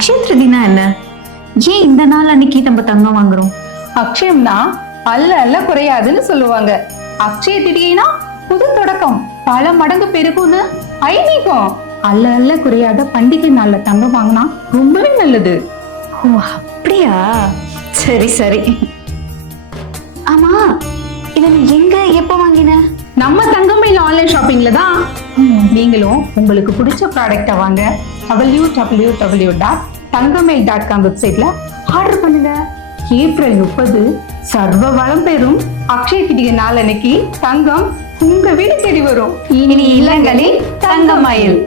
அக்ஷய திருதினா என்ன? ஏன் இந்த நாள் அன்னைக்கு நம்ம தங்கம் வாங்குறோம்? அக்ஷயம்னா அல்ல அல்ல குறையாதுன்னு சொல்லுவாங்க. அக்ஷய திதினா புது தொடக்கம், பல மடங்கு பெருகும்னு ஐதீகம். அல்ல அல்ல குறையாத பண்டிகை நாள்ல தங்கம் வாங்கினா ரொம்பவே நல்லது. ஓ அப்படியா? சரி சரி. ஆமா, இத நீ எங்க எப்ப வாங்கின? நம்ம தங்கமயில் ஆன்லைன் ஷாப்பிங்ல தான். நீங்களும் உங்களுக்கு பிடிச்ச ப்ராடக்ட வாங்க www.thangammail.com வெப்சைட்ல ஆர்டர் பண்ணுங்க. ஏப்ரல் 30 சர்வ வளம் பெறும் அக்ஷய திதிகை நாள் அன்னைக்கு தங்கம் உங்க வீடு தேடி வரும். இனி இல்லங்களில் தங்கமயில்.